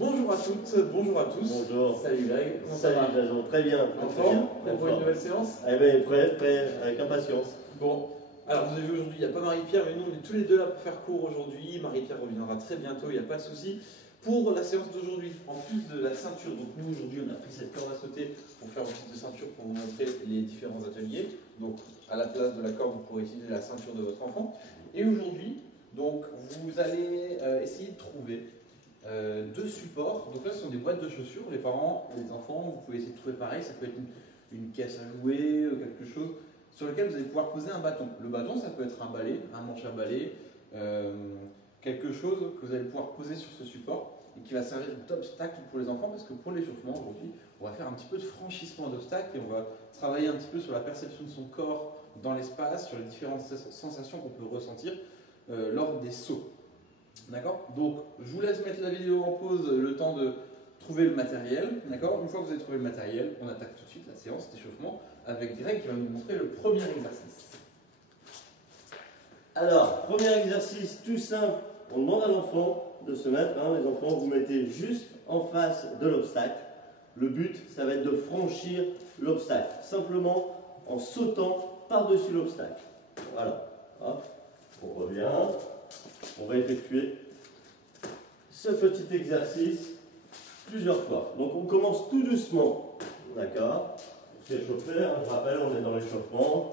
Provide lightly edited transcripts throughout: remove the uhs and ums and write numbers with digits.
Bonjour à toutes, bonjour à tous. Bonjour. Salut Greg. Salut Jason, très bien. En forme pour une nouvelle séance? Eh bien, prêt, avec impatience. Bon, alors vous avez vu aujourd'hui, il n'y a pas Marie-Pierre, mais nous on est tous les deux là pour faire court aujourd'hui. Marie-Pierre reviendra très bientôt, il n'y a pas de souci. Pour la séance d'aujourd'hui, en plus de la ceinture, donc nous aujourd'hui on a pris cette corde à sauter pour faire une petite ceinture pour vous montrer les différents ateliers. Donc à la place de la corde, vous pourrez utiliser la ceinture de votre enfant. Et aujourd'hui, donc vous allez essayer de trouver deux supports. Donc là ce sont des boîtes de chaussures, les parents, les enfants, vous pouvez essayer de trouver pareil, ça peut être une caisse à jouer, quelque chose sur lequel vous allez pouvoir poser un bâton. Le bâton ça peut être un balai, un manche à balai, quelque chose que vous allez pouvoir poser sur ce support et qui va servir d'obstacle pour les enfants, parce que pour l'échauffement aujourd'hui on va faire un petit peu de franchissement d'obstacles et on va travailler un petit peu sur la perception de son corps dans l'espace, sur les différentes sensations qu'on peut ressentir lors des sauts. D'accord? Donc je vous laisse mettre la vidéo en pause le temps de trouver le matériel. D'accord? Une fois que vous avez trouvé le matériel, on attaque tout de suite la séance d'échauffement avec Greg qui va nous montrer le premier exercice. Alors, premier exercice tout simple, on demande à l'enfant de se mettre, les enfants, vous mettez juste en face de l'obstacle. Le but, ça va être de franchir l'obstacle, simplement en sautant par-dessus l'obstacle. Voilà, hop, on revient, on va effectuer ce petit exercice plusieurs fois. Donc on commence tout doucement, d'accord? On s'est échauffé, je rappelle, on est dans l'échauffement.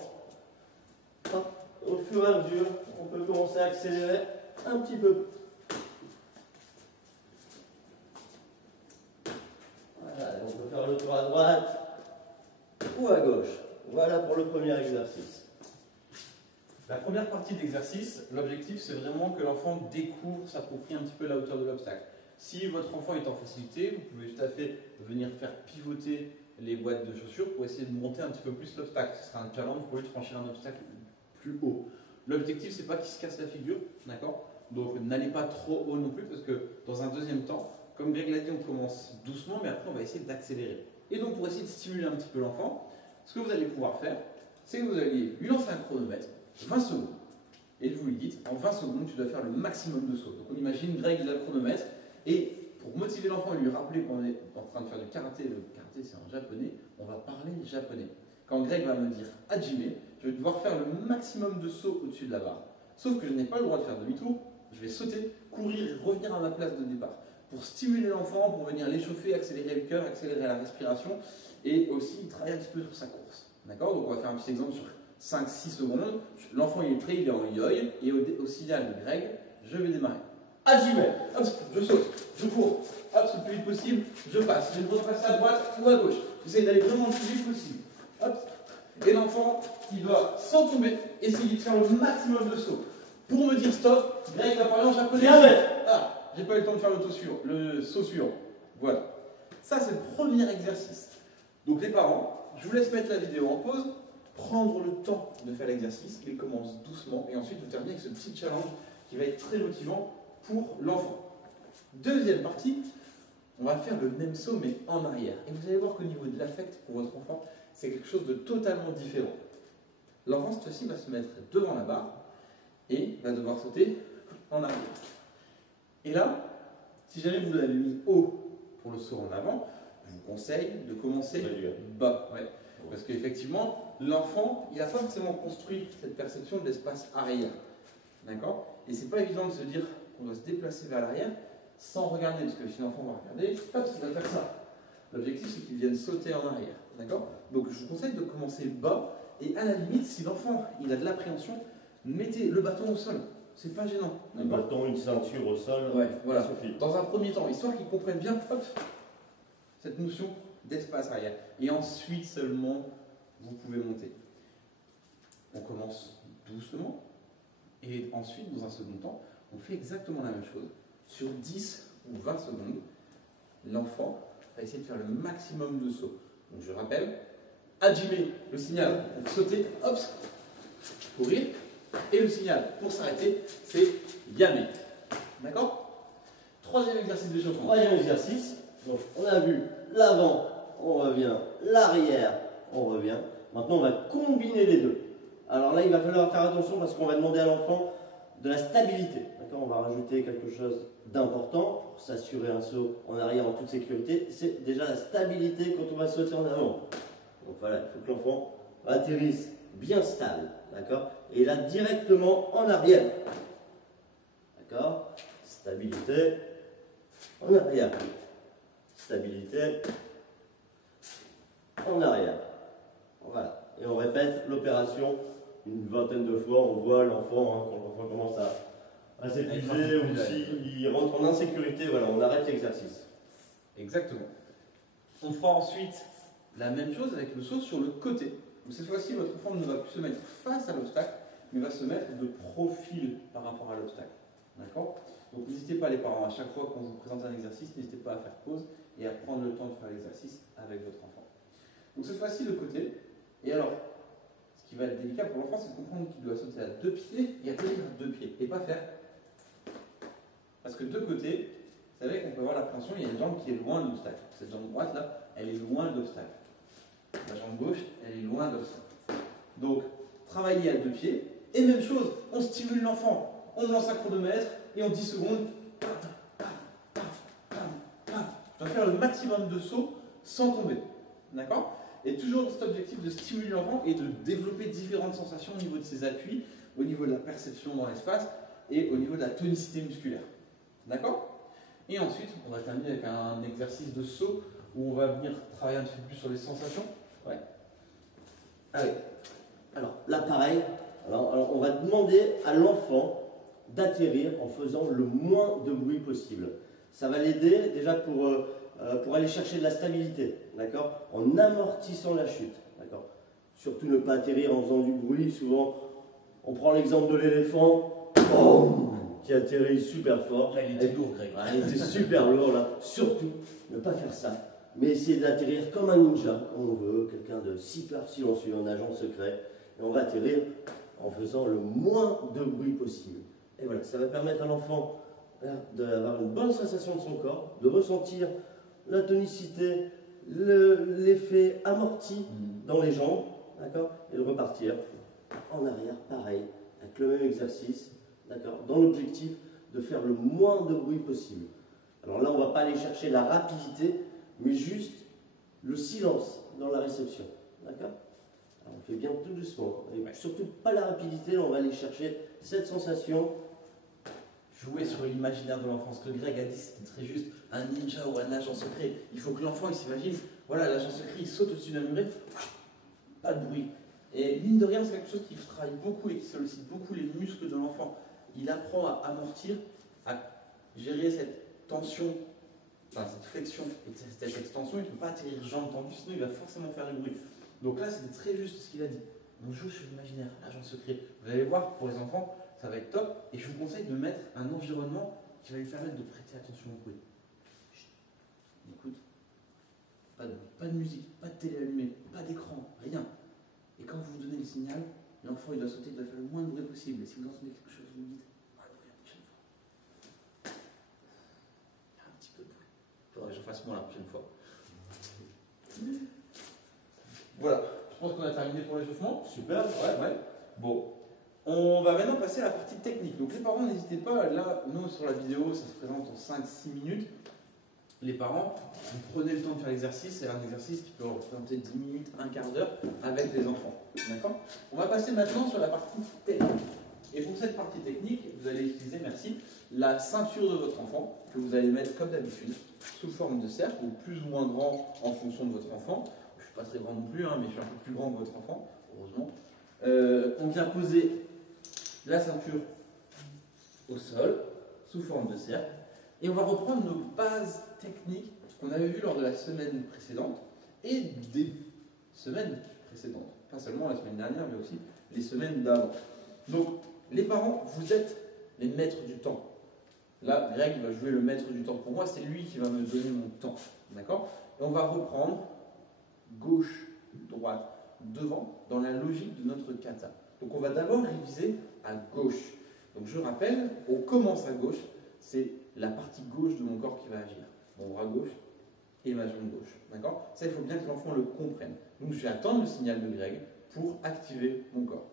Au fur et à mesure, on peut commencer à accélérer un petit peu. Voilà, on peut faire le tour à droite ou à gauche. Voilà pour le premier exercice. La première partie de l'exercice, l'objectif c'est vraiment que l'enfant découvre, s'approprie un petit peu la hauteur de l'obstacle. Si votre enfant est en facilité, vous pouvez tout à fait venir faire pivoter les boîtes de chaussures pour essayer de monter un petit peu plus l'obstacle. Ce sera un challenge pour lui de franchir un obstacle plus haut. L'objectif c'est pas qu'il se casse la figure, d'accord? Donc n'allez pas trop haut non plus, parce que dans un deuxième temps, comme Greg l'a dit, on commence doucement, mais après on va essayer d'accélérer. Et donc pour essayer de stimuler un petit peu l'enfant, ce que vous allez pouvoir faire, c'est que vous allez lui lancer un chronomètre, 20 secondes. Et vous lui dites, en 20 secondes, tu dois faire le maximum de sauts. Donc on imagine Greg, il a le chronomètre, et pour motiver l'enfant et lui rappeler qu'on est en train de faire du karaté, le karaté c'est en japonais, on va parler japonais. Quand Greg va me dire « Hajime », je vais devoir faire le maximum de sauts au-dessus de la barre. Sauf que je n'ai pas le droit de faire demi-tour, je vais sauter, courir et revenir à ma place de départ. Pour stimuler l'enfant, pour venir l'échauffer, accélérer le cœur, accélérer la respiration, et aussi travailler un petit peu sur sa course. D'accord? Donc on va faire un petit exemple sur 5-6 secondes. L'enfant il est prêt, il est en yoï, et au signal de Greg, je vais démarrer. Hajime, hop, je saute, je cours, hop, c'est le plus vite possible, je passe. Je vais repasser à droite ou à gauche. J'essaie d'aller vraiment le plus vite possible. Hop. Et l'enfant, il doit, sans tomber, essayer de faire le maximum de sauts. Pour me dire stop, Greg va parler en japonais. Ah, j'ai pas eu le temps de faire le saut suivant. Voilà. Ça, c'est le premier exercice. Donc les parents, je vous laisse mettre la vidéo en pause, prendre le temps de faire l'exercice. Il commence doucement et ensuite vous terminez avec ce petit challenge qui va être très motivant pour l'enfant. Deuxième partie, on va faire le même saut mais en arrière. Et vous allez voir qu'au niveau de l'affect pour votre enfant, c'est quelque chose de totalement différent. L'enfant, cette fois-ci, va se mettre devant la barre et va devoir sauter en arrière. Et là, si jamais vous l'avez mis haut pour le saut en avant, je vous conseille de commencer bas. Ouais. Parce qu'effectivement, l'enfant, il n'a pas forcément construit cette perception de l'espace arrière. D'accord? Et c'est pas évident de se dire qu'on doit se déplacer vers l'arrière sans regarder, parce que si l'enfant va regarder, hop, il va faire ça. L'objectif, c'est qu'il vienne sauter en arrière. D'accord? Donc je vous conseille de commencer bas, et à la limite, si l'enfant il a de l'appréhension, mettez le bâton au sol. C'est pas gênant. Un bâton, une ceinture au sol, ouais, voilà. Ça suffit. Dans un premier temps, histoire qu'ils comprennent bien hop, cette notion d'espace arrière. Et ensuite seulement, vous pouvez monter. On commence doucement, et ensuite, dans un second temps, on fait exactement la même chose. Sur 10 ou 20 secondes, l'enfant va essayer de faire le maximum de sauts. Donc je rappelle, Hajime, le signal pour sauter, hop, courir, et le signal pour s'arrêter, c'est Yame. D'accord? Troisième exercice de chauffement. Troisième exercice, donc on a vu l'avant, on revient, l'arrière, on revient. Maintenant on va combiner les deux. Alors là il va falloir faire attention parce qu'on va demander à l'enfant de la stabilité. On va rajouter quelque chose d'important pour s'assurer un saut en arrière en toute sécurité. C'est déjà la stabilité quand on va sauter en avant. Donc voilà, il faut que l'enfant atterrisse bien stable. D'accord? Et là, directement en arrière. D'accord? Stabilité en arrière. Stabilité en arrière. Voilà. Et on répète l'opération une vingtaine de fois. On voit l'enfant, quand l'enfant commence à s'épuiser ou s'il rentre en insécurité, voilà, on arrête l'exercice. Exactement. On fera ensuite la même chose avec le saut sur le côté. Donc cette fois-ci, votre enfant ne va plus se mettre face à l'obstacle, mais va se mettre de profil par rapport à l'obstacle. D'accord? Donc n'hésitez pas les parents, à chaque fois qu'on vous présente un exercice, n'hésitez pas à faire pause et à prendre le temps de faire l'exercice avec votre enfant. Donc cette fois-ci, le côté. Et alors, ce qui va être délicat pour l'enfant, c'est de comprendre qu'il doit sauter à 2 pieds et atterrir à 2 pieds. Et pas faire. Parce que de côté, vous savez qu'on peut avoir l'appréhension, il y a une jambe qui est loin de l'obstacle. Cette jambe droite là, elle est loin de l'obstacle. La jambe gauche, elle est loin de l'obstacle. Donc, travailler à 2 pieds. Et même chose, on stimule l'enfant. On lance un chronomètre et en 10 secondes, je dois faire le maximum de sauts sans tomber. D'accord? Et toujours dans cet objectif de stimuler l'enfant et de développer différentes sensations au niveau de ses appuis, au niveau de la perception dans l'espace et au niveau de la tonicité musculaire. D'accord? Et ensuite, on va terminer avec un exercice de saut où on va venir travailler un petit peu plus sur les sensations. Ouais. Allez. Alors là, pareil, alors, on va demander à l'enfant d'atterrir en faisant le moins de bruit possible. Ça va l'aider déjà pour aller chercher de la stabilité, d'accord? En amortissant la chute, d'accord? Surtout ne pas atterrir en faisant du bruit. Souvent, on prend l'exemple de l'éléphant, qui atterrit super fort. Là, il était lourd, Greg. Il était super lourd, là. Surtout, ne pas faire ça. Mais essayer d'atterrir comme un ninja, comme on veut, quelqu'un de super silencieux, un agent secret. Et on va atterrir en faisant le moins de bruit possible. Et voilà, ça va permettre à l'enfant d'avoir une bonne sensation de son corps, de ressentir la tonicité, l'effet amorti dans les jambes, d'accord, et de repartir en arrière, pareil, avec le même exercice, d'accord, dans l'objectif de faire le moins de bruit possible. Alors là, on ne va pas aller chercher la rapidité, mais juste le silence dans la réception, d'accord? On fait bien tout doucement, et surtout pas la rapidité, on va aller chercher cette sensation. Jouer sur l'imaginaire de l'enfant. Ce que Greg a dit, c'était très juste. Un ninja ou un agent secret. Il faut que l'enfant il s'imagine, voilà, l'agent secret, il saute au-dessus d'un muret, pas de bruit. Et mine de rien, c'est quelque chose qui travaille beaucoup et qui sollicite beaucoup les muscles de l'enfant. Il apprend à amortir, à gérer cette tension, enfin cette flexion et cette extension. Il ne peut pas atterrir jambes tendues, sinon il va forcément faire du bruit. Donc là, c'était très juste ce qu'il a dit. On joue sur l'imaginaire, l'agent secret. Vous allez voir, pour les enfants, ça va être top. Et je vous conseille de mettre un environnement qui va lui permettre de prêter attention au bruit. Écoute, pas de musique, pas de télé allumée, pas d'écran, rien. Et quand vous donnez le signal, l'enfant il doit sauter, il doit faire le moins de bruit possible. Et si vous entendez quelque chose, vous me dites moins de bruit la prochaine fois. Il y a un petit peu de bruit. Il faudrait que je fasse moins la prochaine fois. Voilà, je pense qu'on a terminé pour l'échauffement. Super, ouais. Bon, on va maintenant passer à la partie technique. Donc les parents, n'hésitez pas, là, nous sur la vidéo, ça se présente en 5-6 minutes. Les parents, vous prenez le temps de faire l'exercice, c'est un exercice qui peut représenter 10 minutes, un quart d'heure avec les enfants. D'accord? On va passer maintenant sur la partie technique. Et pour cette partie technique, vous allez utiliser, merci, la ceinture de votre enfant, que vous allez mettre comme d'habitude, sous forme de cercle, ou plus ou moins grand en fonction de votre enfant. Je ne suis pas très grand non plus, hein, mais je suis un peu plus grand que votre enfant, heureusement. On vient poser la ceinture au sol, sous forme de cercle, et on va reprendre nos bases techniques qu'on avait vues lors de la semaine précédente et des semaines précédentes. Pas seulement la semaine dernière, mais aussi les semaines d'avant. Donc, les parents, vous êtes les maîtres du temps. Là, Greg va jouer le maître du temps pour moi, c'est lui qui va me donner mon temps. D'accord? Et on va reprendre gauche, droite, devant, dans la logique de notre kata. Donc on va d'abord réviser à gauche. Donc je rappelle, on commence à gauche, c'est la partie gauche de mon corps qui va agir. Mon bras gauche et ma jambe gauche. D'accord? Ça, il faut bien que l'enfant le comprenne. Donc je vais attendre le signal de Greg pour activer mon corps.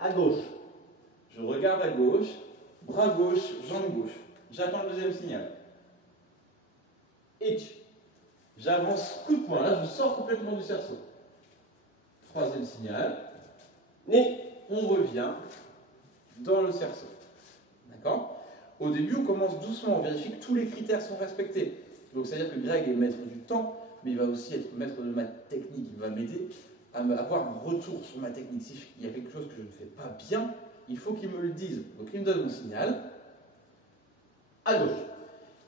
À gauche. Je regarde à gauche, bras gauche, jambe gauche. J'attends le deuxième signal. Itch. J'avance coup de poing. Là, je sors complètement du cerceau. Troisième signal. Et on revient dans le cerceau. D'accord? Au début, on commence doucement. On vérifie que tous les critères sont respectés. Donc, c'est-à-dire que Greg est maître du temps, mais il va aussi être maître de ma technique. Il va m'aider à avoir un retour sur ma technique. S'il y a quelque chose que je ne fais pas bien, il faut qu'il me le dise. Donc, il me donne mon signal à gauche.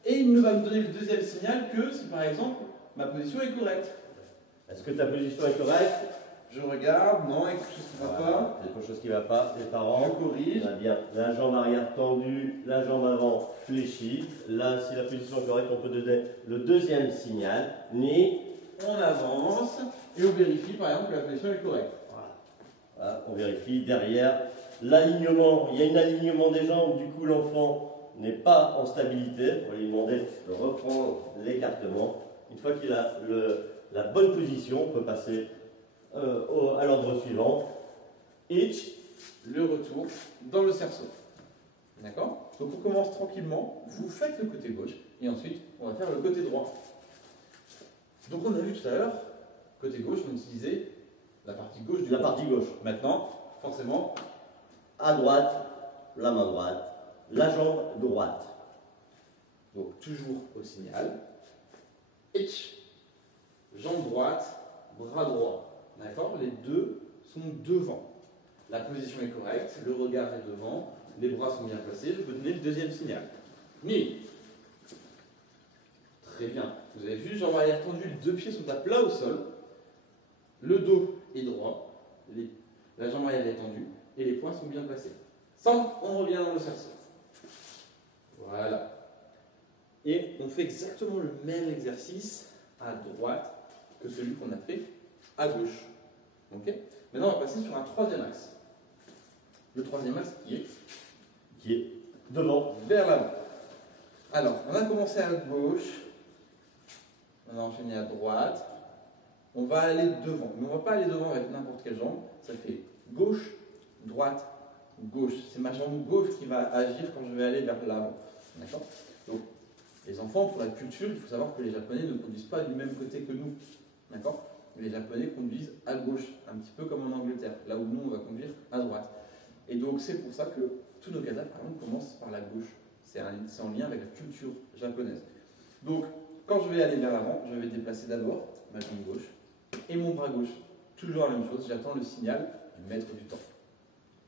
Et il ne va me donner le deuxième signal que si, par exemple, ma position est correcte. Est-ce que ta position est correcte? Je regarde, non, il y a quelque chose qui ne va pas. Il y a quelque chose qui ne va pas, les parents. Je corrige. On a bien la jambe arrière tendue, la jambe avant fléchie. Là, si la position est correcte, on peut donner le deuxième signal. Ni. On avance et on vérifie, par exemple, que la position est correcte. Voilà, on vérifie derrière l'alignement. Il y a un alignement des jambes, du coup, l'enfant n'est pas en stabilité. On va lui demander de reprendre l'écartement. Une fois qu'il a la bonne position, on peut passer à l'ordre suivant. Itch, le retour dans le cerceau. D'accord? Donc on commence tranquillement, vous faites le côté gauche, et ensuite on va faire le côté droit. Donc on a vu tout à l'heure, côté gauche, on utilisait la partie gauche du La corps. partie gauche. Maintenant, forcément, À droite, la main droite, la jambe droite. donc toujours au signal. Itch, jambe droite, bras droit. D'accord? Les deux sont devant. La position est correcte, le regard est devant, les bras sont bien placés. Je peux donner le deuxième signal. Ni. Très bien. Vous avez vu, jambe arrière tendue, les deux pieds sont à plat au sol. Le dos est droit, la jambe arrière est tendue et les poings sont bien placés. Sans, on revient dans le cerceau. Voilà. Et on fait exactement le même exercice à droite que celui qu'on a fait à gauche. Ok? Maintenant, on va passer sur un troisième axe. Le troisième axe Qui est devant. vers l'avant. Alors, on a commencé à gauche, on a enchaîné à droite, on va aller devant. Mais on ne va pas aller devant avec n'importe quelle jambe. Ça fait gauche, droite, gauche. C'est ma jambe gauche qui va agir quand je vais aller vers l'avant. D'accord? Donc, les enfants, pour la culture, il faut savoir que les Japonais ne conduisent pas du même côté que nous. D'accord? Les Japonais conduisent à gauche, un petit peu comme en Angleterre, là où nous, on va conduire à droite. Et donc, c'est pour ça que tous nos katas, par exemple, commencent par la gauche. C'est en lien avec la culture japonaise. Donc, quand je vais aller vers l'avant, je vais déplacer d'abord ma jambe gauche et mon bras gauche. Toujours la même chose, j'attends le signal du maître du temps.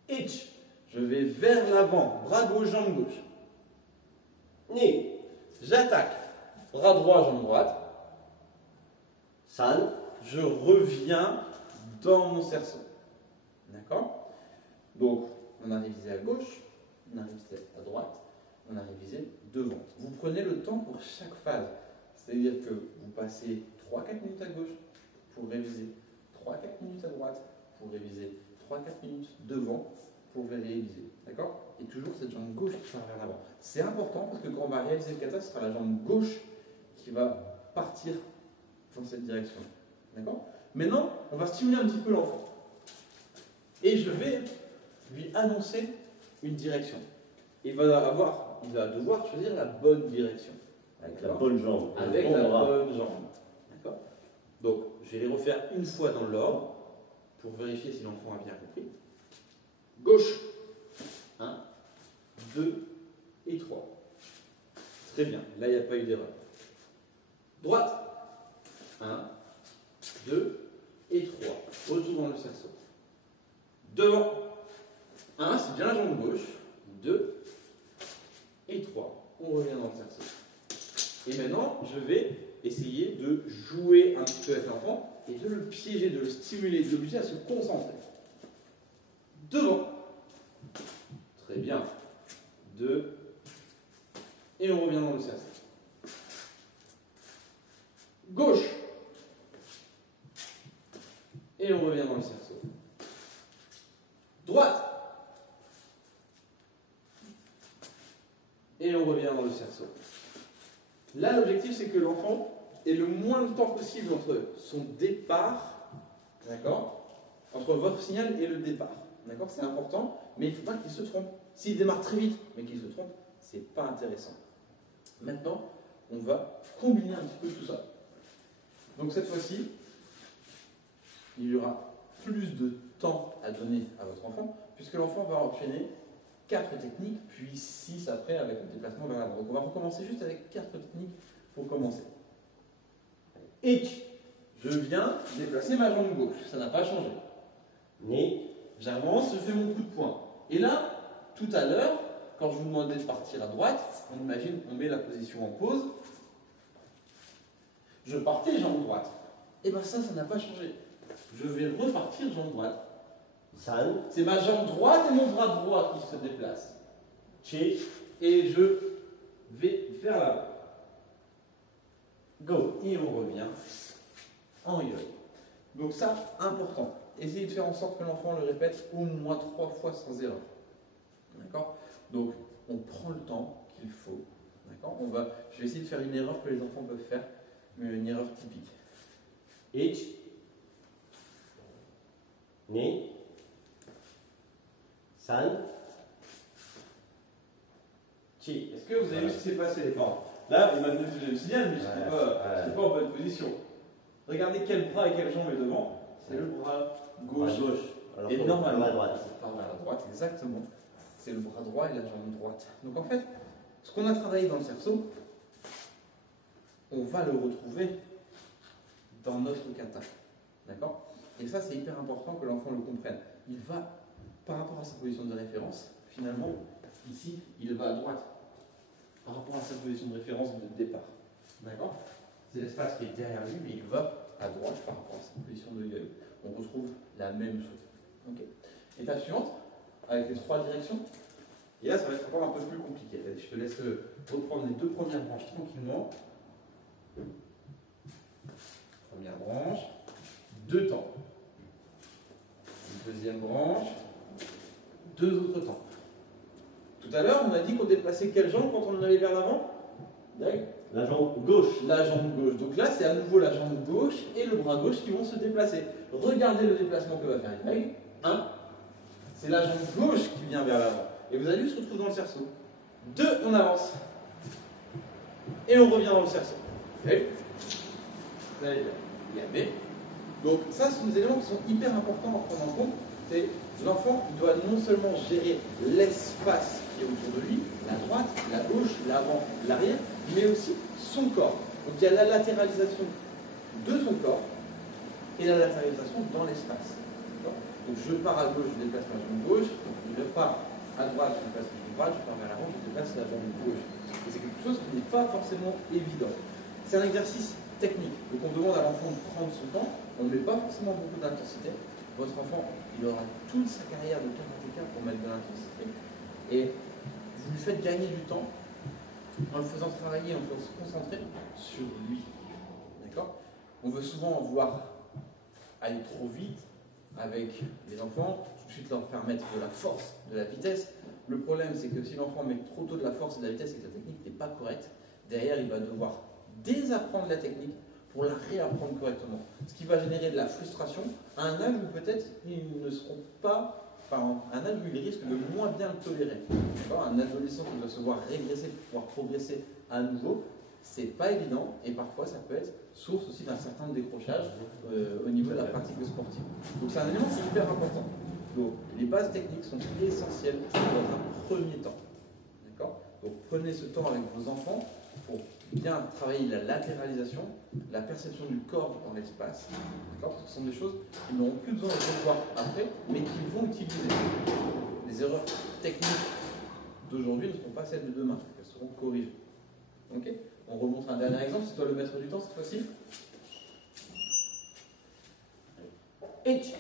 Itch, je vais vers l'avant, bras gauche, jambe gauche. Ni, j'attaque, bras droit, jambe droite. San. Je reviens dans mon cerceau. D'accord? Donc, on a révisé à gauche, on a révisé à droite, on a révisé devant. Vous prenez le temps pour chaque phase. C'est-à-dire que vous passez 3-4 minutes à gauche pour réviser, 3-4 minutes à droite pour réviser, 3-4 minutes devant pour réviser. D'accord? Et toujours cette jambe gauche qui va vers l'avant. C'est important parce que quand on va réaliser le kata, ce sera la jambe gauche qui va partir dans cette direction. D'accord? Maintenant, on va stimuler un petit peu l'enfant. Et je vais lui annoncer une direction. Il va devoir choisir la bonne direction. Avec la bonne jambe. Avec le bon la bras. bonne jambe. D'accord? Donc, je vais les refaire une fois dans l'ordre pour vérifier si l'enfant a bien compris. Gauche. 1, 2 et 3. Très bien. Là, il n'y a pas eu d'erreur. Droite. 1, 2 et 3. Retour dans le cerceau. Devant. 1, c'est bien la jambe gauche. 2 et 3. On revient dans le cerceau. Et maintenant, je vais essayer de jouer un petit peu avec l'enfant et de le piéger, de le stimuler, de l'obliger à se concentrer. Devant. Très bien. 2. Et on revient dans le cerceau. Gauche. Et on revient dans le cerceau. Droite. Et on revient dans le cerceau. Là, l'objectif, c'est que l'enfant ait le moins de temps possible entre son départ, d'accord, entre votre signal et le départ. D'accord, c'est important. mais il ne faut pas qu'il se trompe. S'il démarre très vite, mais qu'il se trompe, c'est pas intéressant. Maintenant, on va combiner un petit peu tout ça. Donc cette fois-ci, il y aura plus de temps à donner à votre enfant, puisque l'enfant va enchaîner 4 techniques, puis 6 après avec le déplacement vers l'avant. Donc on va recommencer juste avec 4 techniques pour commencer. Ich, je viens déplacer ma jambe gauche, ça n'a pas changé. Ni, J'avance, je fais mon coup de poing. Et là, tout à l'heure, quand je vous demandais de partir à droite, on imagine, on met la position en pause. Je partais jambe droite. Et bien ça n'a pas changé. Je vais repartir jambe droite. San, C'est ma jambe droite et mon bras droit qui se déplacent. Chi, Et je vais vers l'avant. Go. Et on revient en yo. Donc ça, important. Essayez de faire en sorte que l'enfant le répète au moins 3 fois sans erreur. D'accord? Donc, on prend le temps qu'il faut. D'accord? Je vais essayer de faire une erreur que les enfants peuvent faire, mais une erreur typique. Ich, Ni, San, Chi. Est-ce que vous avez vu ce qui s'est passé, les parents? Là, il m'a donné le signal, mais je n'étais pas en bonne position. Regardez quel bras et quelle jambe est devant. C'est le bras gauche. À gauche. Alors, Et normalement, à droite. par vers la droite, exactement. C'est le bras droit et la jambe droite. Donc en fait, ce qu'on a travaillé dans le cerceau, on va le retrouver dans notre kata. D'accord? Et ça, c'est hyper important que l'enfant le comprenne. Il va, par rapport à sa position de référence, finalement, ici, il va à droite. Par rapport à sa position de référence de départ. D'accord? C'est l'espace qui est derrière lui, mais il va à droite par rapport à sa position de yo. On retrouve la même chose. Ok. Étape suivante, avec les 3 directions. Et là, ça va être encore un peu plus compliqué. Je te laisse reprendre les 2 premières branches tranquillement. Première branche, 2 temps. Une deuxième branche, 2 autres temps. Tout à l'heure, on a dit qu'on déplaçait quelle jambe quand on allait vers l'avant? La jambe gauche. La jambe gauche. Donc là, c'est à nouveau la jambe gauche et le bras gauche qui vont se déplacer. Regardez le déplacement que va faire Greg. 1. C'est la jambe gauche qui vient vers l'avant. Et vous avez vu, se retrouve dans le cerceau. 2, on avance. Et on revient dans le cerceau. Okay. Vous allez bien. Donc ça, ce sont des éléments qui sont hyper importants à prendre en compte. C'est l'enfant doit non seulement gérer l'espace qui est autour de lui, la droite, la gauche, l'avant, l'arrière, mais aussi son corps. Donc il y a la latéralisation de son corps et la latéralisation dans l'espace. Donc je pars à gauche, je déplace ma jambe gauche, je pars à droite, je déplace ma jambe droite, je pars vers l'avant, je déplace la jambe gauche. Et c'est quelque chose qui n'est pas forcément évident. C'est un exercice technique. Donc on demande à l'enfant de prendre son temps, on ne met pas forcément beaucoup d'intensité. Votre enfant, il aura toute sa carrière de karatéka pour mettre de l'intensité. Et vous lui faites gagner du temps en le faisant travailler, en le faisant se concentrer sur lui. D'accord? On veut souvent vouloir aller trop vite avec les enfants, tout de suite leur faire mettre de la force, de la vitesse. Le problème, c'est que si l'enfant met trop tôt de la force et de la vitesse et que la technique n'est pas correcte, derrière, il va devoir désapprendre la technique pour la réapprendre correctement. Ce qui va générer de la frustration à un âge où peut-être ils ne seront pas, enfin, un âge où ils risquent de moins bien le tolérer. Un adolescent qui doit se voir régresser pour pouvoir progresser à nouveau, c'est pas évident et parfois ça peut être source aussi d'un certain décrochage au niveau de la pratique sportive. Donc c'est un élément qui est hyper important. Donc les bases techniques sont essentielles dans un premier temps. D'accord? Donc prenez ce temps avec vos enfants pour bien travailler la latéralisation, la perception du corps dans l'espace. D'accord? Ce sont des choses qu'ils n'auront plus besoin de revoir après, mais qu'ils vont utiliser. Les erreurs techniques d'aujourd'hui ne seront pas celles de demain, elles seront corrigées. Ok? On remonte un dernier exemple, c'est toi le maître du temps cette fois-ci. Ich.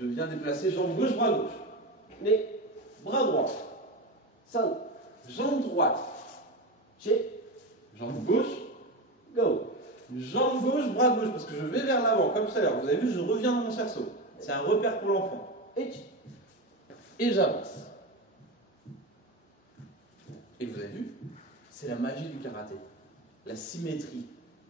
Je viens déplacer jambe gauche, bras gauche. Mais bras droit. San. Jambe droite. Che. Jambe gauche. Go. Jambe gauche, bras gauche, parce que je vais vers l'avant, comme tout à l'heure. Vous avez vu, je reviens dans mon cerceau. C'est un repère pour l'enfant. Et j'avance. Et vous avez vu, c'est la magie du karaté. La symétrie,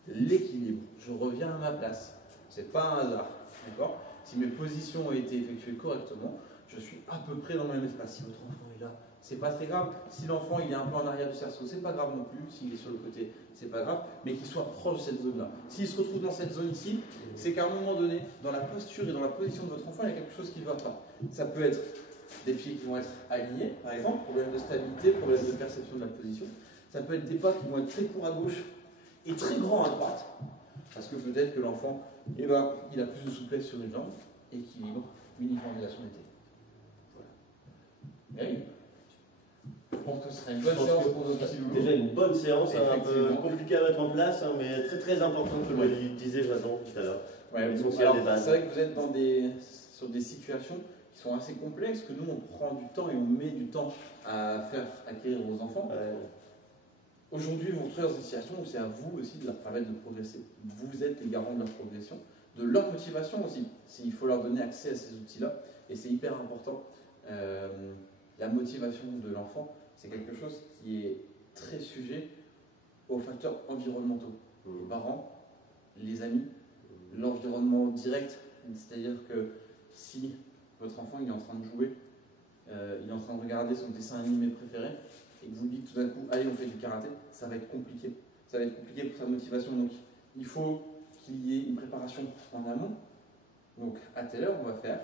l'équilibre. Je reviens à ma place. C'est pas un hasard. D'accord? Si mes positions ont été effectuées correctement, je suis à peu près dans le même espace. Si votre enfant est là, c'est pas très grave. Si l'enfant il est un peu en arrière du cerceau, c'est pas grave non plus. S'il est sur le côté, c'est pas grave. Mais qu'il soit proche de cette zone-là. S'il se retrouve dans cette zone ici, c'est qu'à un moment donné, dans la posture et dans la position de votre enfant, il y a quelque chose qui ne va pas. Ça peut être des pieds qui vont être alignés, par exemple, problème de stabilité, problème de perception de la position. Ça peut être des pas qui vont être très courts à gauche et très grands à droite. Parce que peut-être que l'enfant, il a plus de souplesse sur une jambe, équilibre, uniformisation d'été. Voilà. Et oui. Je pense que ce serait une bonne séance pour nos petits loulous. Déjà une bonne séance, un peu compliquée à mettre en place, hein, mais très très importante, comme le disait Jason tout à l'heure. Ouais, c'est vrai que vous êtes sur des situations qui sont assez complexes, que nous on prend du temps et on met du temps à faire acquérir aux enfants. Aujourd'hui, vous vous retrouvez dans une situation où c'est à vous aussi de leur permettre de progresser. Vous êtes les garants de leur progression, de leur motivation aussi. Il faut leur donner accès à ces outils-là, et c'est hyper important. La motivation de l'enfant, c'est quelque chose qui est très sujet aux facteurs environnementaux. Les parents, les amis, l'environnement direct. C'est-à-dire que si votre enfant il est en train de jouer, il est en train de regarder son dessin animé préféré, et que vous dites tout d'un coup, allez, on fait du karaté, ça va être compliqué. Ça va être compliqué pour sa motivation. Donc, il faut qu'il y ait une préparation en amont. Donc, à telle heure, on va faire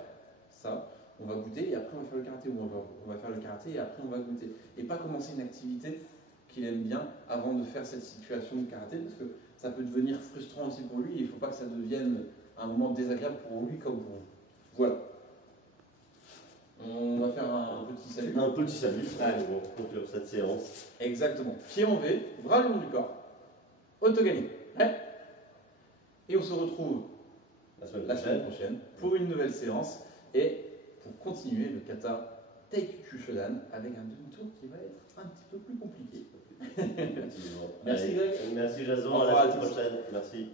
ça, on va goûter, et après, on va faire le karaté. Ou on va faire le karaté, et après, on va goûter. Et pas commencer une activité qu'il aime bien avant de faire cette situation de karaté, parce que ça peut devenir frustrant aussi pour lui, et il ne faut pas que ça devienne un moment désagréable pour lui comme pour vous. Voilà. On va faire un petit salut. Un petit salut pour conclure cette séance. Exactement. Pied en V, bras le long du corps. Autogami. Ouais. Et on se retrouve la semaine prochaine pour une nouvelle séance et pour continuer le kata Taikyū Shodan avec un demi-tour qui va être un petit peu plus compliqué. Merci Greg. Merci Jason, à la semaine prochaine. Merci.